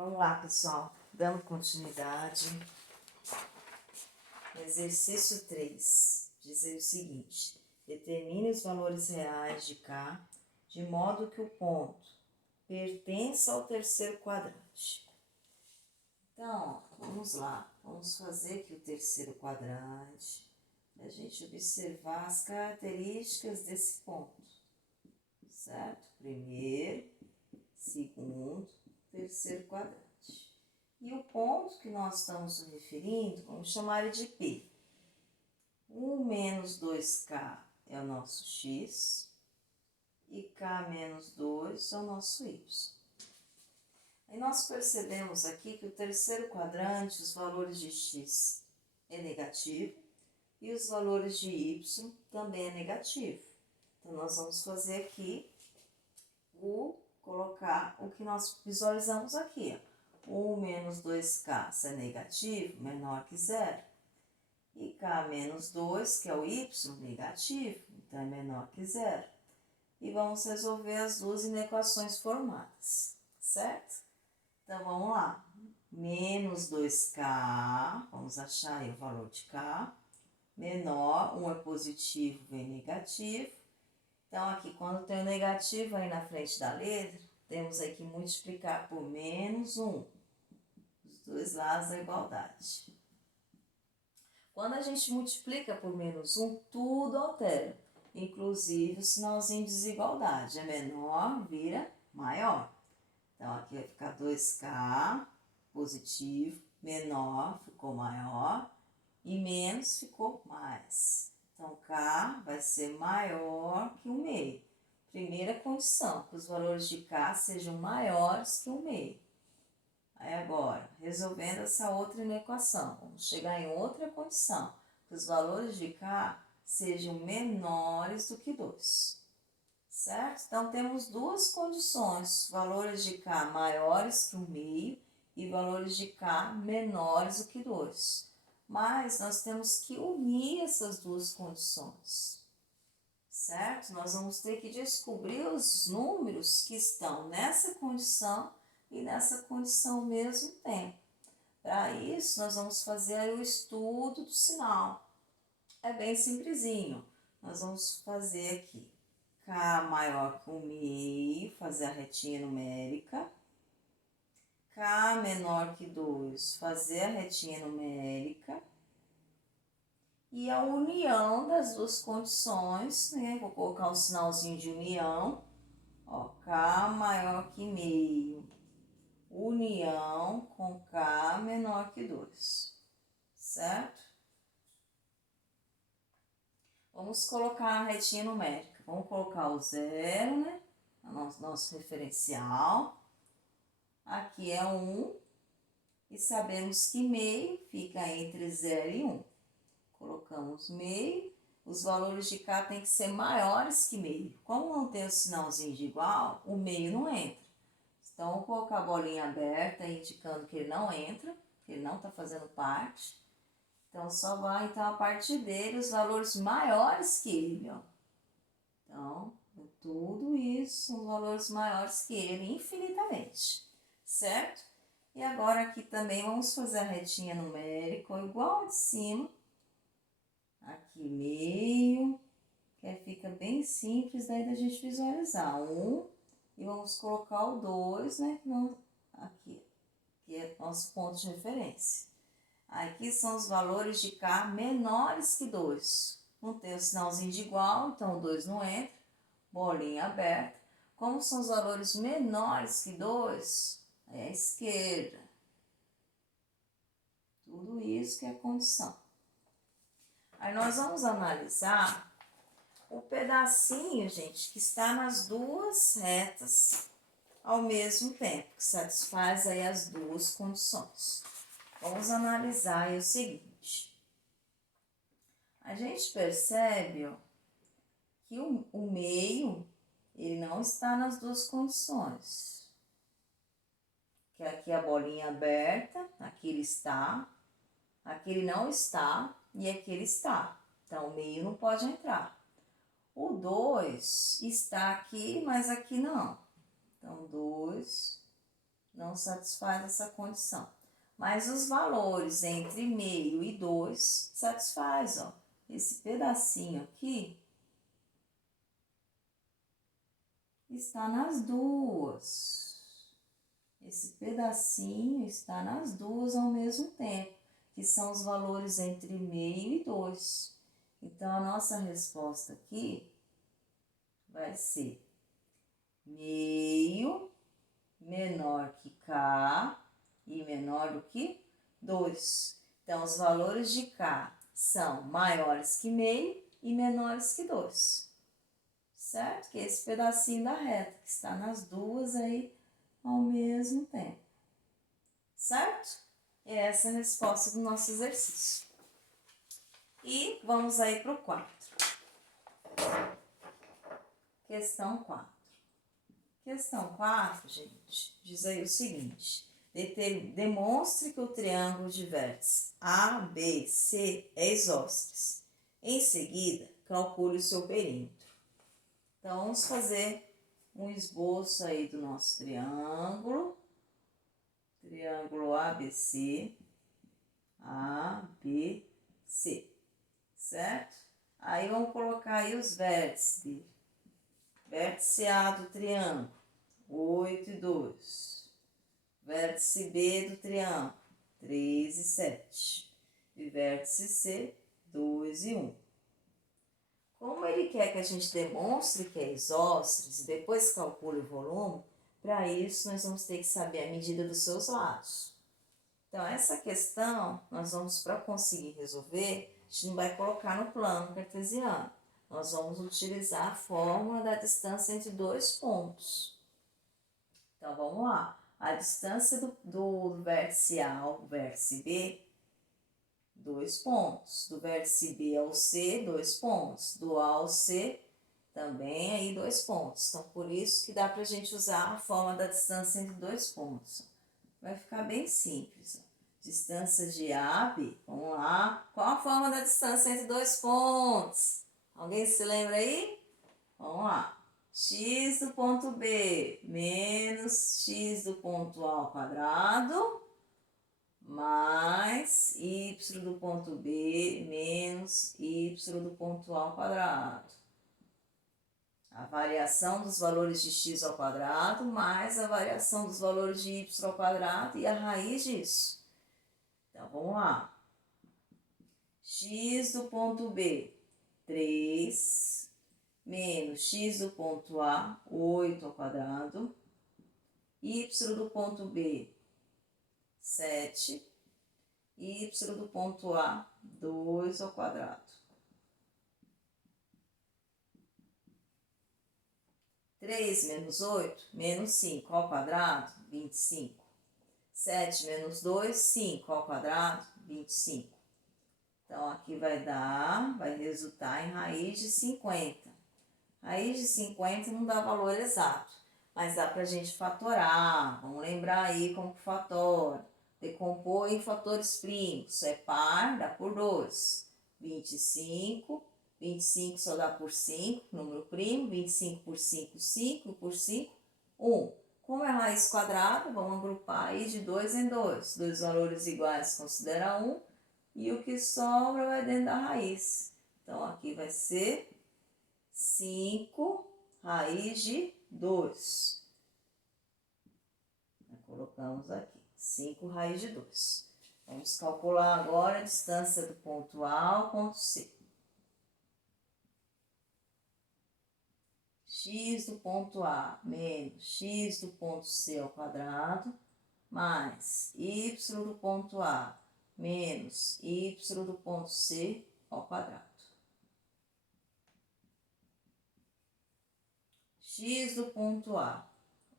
Vamos lá, pessoal, dando continuidade. Exercício 3, diz o seguinte: determine os valores reais de K de modo que o ponto pertença ao terceiro quadrante. Então, ó, vamos lá, vamos fazer aqui o terceiro quadrante, para a gente observar as características desse ponto, certo? Primeiro, segundo, terceiro quadrante. E o ponto que nós estamos nos referindo, vamos chamar ele de P. 1 menos 2K é o nosso X e K menos 2 é o nosso Y. Aí nós percebemos aqui que o terceiro quadrante, os valores de X é negativo e os valores de Y também é negativo. Então, nós vamos fazer aqui colocar o que nós visualizamos aqui, ó. 1 menos 2K, se é negativo, menor que zero. E K menos 2, que é o Y, negativo, então é menor que zero. E vamos resolver as duas inequações formadas, certo? Então, vamos lá. Menos 2K, vamos achar aí o valor de K. Menor, 1 é positivo, vem negativo. Então, aqui, quando tem o negativo aí na frente da letra, temos aí que multiplicar por menos 1. Os dois lados da igualdade. Quando a gente multiplica por menos 1, tudo altera. Inclusive o sinalzinho de desigualdade. É menor, vira maior. Então, aqui vai ficar 2K, positivo, menor, ficou maior, e menos ficou mais. Então, K vai ser maior que 1 meio. Primeira condição, que os valores de K sejam maiores que 1 meio. Aí agora, resolvendo essa outra equação, vamos chegar em outra condição, que os valores de K sejam menores do que 2. Certo? Então, temos duas condições, valores de K maiores que 1 meio e valores de K menores do que 2. Mas nós temos que unir essas duas condições, certo? Nós vamos ter que descobrir os números que estão nessa condição e nessa condição ao mesmo tempo. Para isso, nós vamos fazer aí o estudo do sinal. É bem simplesinho. Nós vamos fazer aqui K maior que 1 meio, fazer a retinha numérica. K menor que 2, fazer a retinha numérica. E a união das duas condições, né? Vou colocar um sinalzinho de união. Ó, K maior que meio. União com K menor que 2. Certo? Vamos colocar a retinha numérica. Vamos colocar o 0, né? Nosso referencial. Aqui é 1. E sabemos que meio fica entre 0 e 1. Colocamos meio, os valores de K tem que ser maiores que meio. Como não tem o sinalzinho de igual, o meio não entra. Então, vou colocar a bolinha aberta, indicando que ele não entra, que ele não está fazendo parte. Então, só vai, então, a partir dele, os valores maiores que ele, ó. Então, tudo isso são valores maiores que ele, infinitamente, certo? E agora, aqui também, vamos fazer a retinha numérica, igual a de cima. Aqui meio, que fica bem simples daí da gente visualizar. 1, e vamos colocar o 2, né? Aqui, que é nosso ponto de referência. Aqui são os valores de K menores que 2. Não tem o sinalzinho de igual, então o 2 não entra. Bolinha aberta. Como são os valores menores que 2, é a esquerda. Tudo isso que é condição. Aí nós vamos analisar o pedacinho, gente, que está nas duas retas ao mesmo tempo, que satisfaz aí as duas condições. Vamos analisar aí o seguinte. A gente percebe, ó, que o meio, ele não está nas duas condições. Que aqui a bolinha aberta, aqui ele está, aqui ele não está e aqui ele está. Então, o meio não pode entrar. O 2 está aqui, mas aqui não. Então, 2 não satisfaz essa condição. Mas os valores entre meio e 2 satisfaz, ó. Esse pedacinho aqui está nas duas. Esse pedacinho está nas duas ao mesmo tempo, que são os valores entre meio e 2. Então, a nossa resposta aqui vai ser meio menor que K e menor do que 2. Então, os valores de K são maiores que meio e menores que 2. Certo? Que é esse pedacinho da reta, que está nas duas aí ao mesmo tempo. Certo? É essa a resposta do nosso exercício. E vamos aí para o 4. Questão 4. Questão 4, gente, diz aí o seguinte. Demonstre que o triângulo de vértices A, B, C é isósceles. Em seguida, calcule o seu perímetro. Então, vamos fazer um esboço aí do nosso triângulo. Triângulo ABC. ABC. Certo? Aí, vamos colocar aí os vértices dele. Vértice A do triângulo, 8 e 2. Vértice B do triângulo, 3 e 7. E vértice C, 2 e 1. Como ele quer que a gente demonstre que é isósceles e depois calcule o volume, para isso nós vamos ter que saber a medida dos seus lados. Então, essa questão, nós vamos, para conseguir resolver, a gente não vai colocar no plano cartesiano. Nós vamos utilizar a fórmula da distância entre dois pontos. Então, vamos lá. A distância do vértice A ao vértice B, 2 pontos. Do vértice B ao C, 2 pontos. Do A ao C, também aí 2 pontos. Então, por isso que dá para a gente usar a fórmula da distância entre dois pontos. Vai ficar bem simples. Distância de A, B. Vamos lá. Qual a fórmula da distância entre dois pontos? Alguém se lembra aí? Vamos lá. X do ponto B menos x do ponto A ao quadrado mais y do ponto B menos y do ponto A ao quadrado. A variação dos valores de x ao quadrado mais a variação dos valores de y ao quadrado e a raiz disso. Então, vamos lá. X do ponto B, 3, menos x do ponto A, 8 ao quadrado, y do ponto B, 7, e y do ponto A, 2 ao quadrado. 3 menos 8, menos 5 ao quadrado, 25. 7 menos 2, 5 ao quadrado, 25. Então, aqui vai resultar em raiz de 50. Raiz de 50 não dá valor exato, mas dá para a gente fatorar. Vamos lembrar aí como que fatora. Decompor em fatores primos. É par, dá por 2. 25. 25 só dá por 5, número primo. 25 por 5, 5 por 5, 1. Como é raiz quadrada, vamos agrupar aí de 2 em 2. Dois valores iguais considera 1 e o que sobra vai dentro da raiz. Então, aqui vai ser 5 raiz de 2. Colocamos aqui, 5 raiz de 2. Vamos calcular agora a distância do ponto A ao ponto C. X do ponto A menos x do ponto C ao quadrado, mais y do ponto A menos y do ponto C ao quadrado. X do ponto A,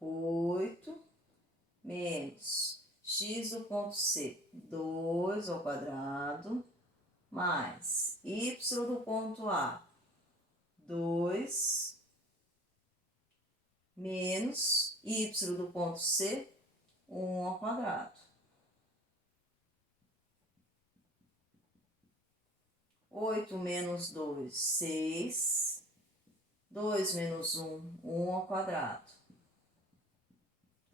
8, menos x do ponto C, 2 ao quadrado, mais y do ponto A, 2, menos y do ponto C, 1 ao quadrado. 8 menos 2, 6. 2 menos 1, 1 ao quadrado.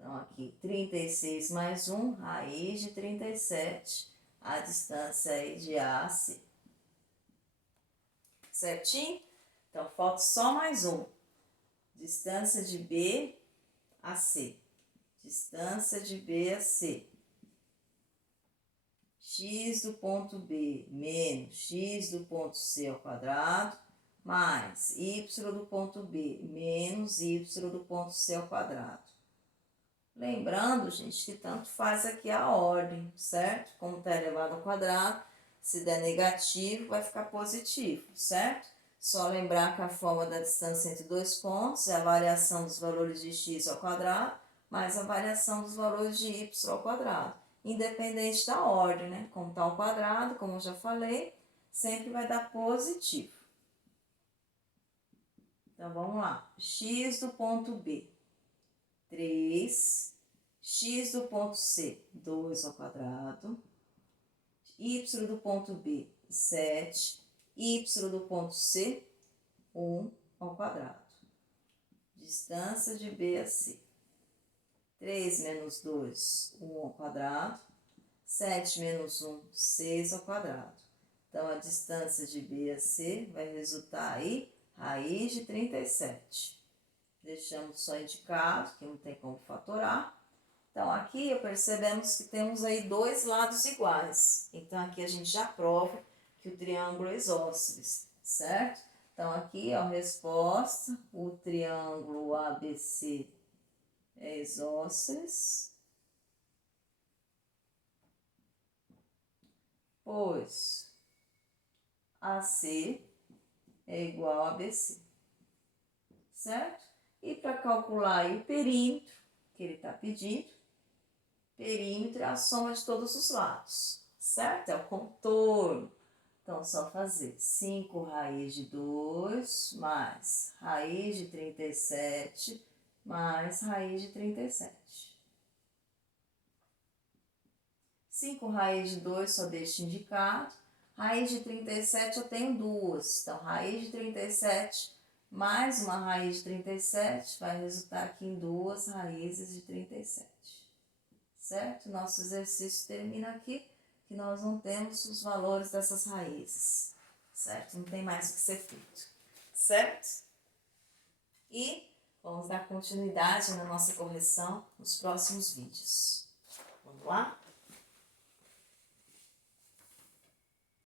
Então, aqui, 36 mais 1, raiz de 37, a distância aí de A a C. Certinho? Então, falta só mais um. Distância de B a C. Distância de B a C. X do ponto B menos x do ponto C ao quadrado, mais y do ponto B menos y do ponto C ao quadrado. Lembrando, gente, que tanto faz aqui a ordem, certo? Como está elevado ao quadrado, se der negativo, vai ficar positivo, certo? Só lembrar que a forma da distância entre dois pontos é a variação dos valores de x ao quadrado mais a variação dos valores de y ao quadrado, independente da ordem, né? Como está ao quadrado, como eu já falei, sempre vai dar positivo. Então, vamos lá. X do ponto B, 3, x do ponto C, 2 ao quadrado, y do ponto B, 7, y do ponto C, 1 ao quadrado. Distância de B a C. 3 menos 2, 1 ao quadrado. 7 menos 1, 6 ao quadrado. Então, a distância de B a C vai resultar aí raiz de 37. Deixamos só indicado, que não tem como fatorar. Então, aqui percebemos que temos aí dois lados iguais. Então, aqui a gente já prova que o triângulo é isósceles, certo? Então, aqui, ó, resposta, o triângulo ABC é isósceles, pois AC é igual a BC, certo? E para calcular aí o perímetro, que ele está pedindo, perímetro é a soma de todos os lados, certo? É o contorno. Então, só fazer 5 raiz de 2 mais raiz de 37 mais raiz de 37. 5 raiz de 2 só deixa indicado. Raiz de 37 eu tenho duas. Então, raiz de 37 mais uma raiz de 37 vai resultar aqui em duas raízes de 37. Certo? Nosso exercício termina aqui, que nós não temos os valores dessas raízes. Certo? Não tem mais o que ser feito. Certo? E vamos dar continuidade na nossa correção nos próximos vídeos. Vamos lá?